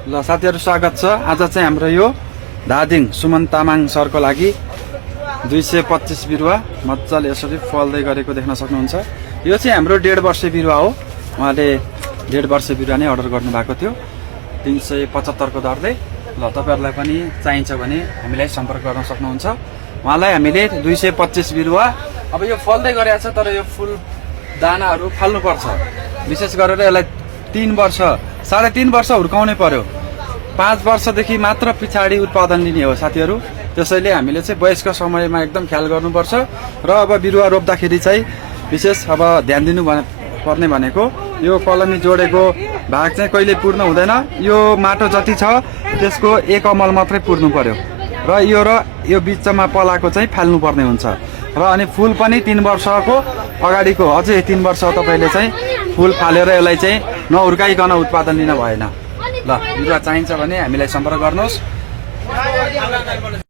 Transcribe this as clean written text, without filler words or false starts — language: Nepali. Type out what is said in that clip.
ल साथीहरु स्वागत छ। आज चाहिँ हाम्रो यो धादिङ सुमन तामाङ सरको लागि 225 बिरुवा मज्जाले यसरी फल्दै गरेको देख्न सक्नुहुन्छ। यो चाहिँ हाम्रो 1.5 वर्ष बिरुवा हो। उहाँले 1.5 वर्ष बिरुवा नै अर्डर गर्नु भएको थियो 375 को दरले। ल तपाईहरुलाई पनि चाहिन्छ भने हामीलाई सम्पर्क गर्न सक्नुहुन्छ। उहाँलाई हामीले 225 बिरुवा अब यो फल्दै गरेछ, तर यो फुल दानाहरु फाल्नु पर्छ। विशेष गरेर यसलाई 3 वर्ष 3.5 वर्ष हुर्काउनै पर्यो। 5 वर्षदेखि मात्र पछाडी उत्पादन लिने हो साथीहरु। त्यसैले हामीले चाहिँ वयस्क समयमा एकदम ख्याल गर्नुपर्छ र अब बिरुवा रोप्दाखेरि चाहिँ विशेष अब ध्यान दिनु पर्ने भनेको यो कलमी जोडेको भाग चाहिँ कहिले पूर्ण हुँदैन। यो माटो जति छ त्यसको 1 अमल मात्रै पुर्नु पर्यो र यो बिचमा पलाको चाहिँ फाल्नु पर्ने हुन्छ। र अनि फूल पनि 3 वर्षको अगाडिको अझै 3 वर्ष तपाईले चाहिँ फूल फालेर यसलाई चाहिँ नहुर्काइकन उत्पादन लिन भएन। ल बिरुवा चाहिन्छ भने हामीलाई सम्पर्क गर्नुहोस्।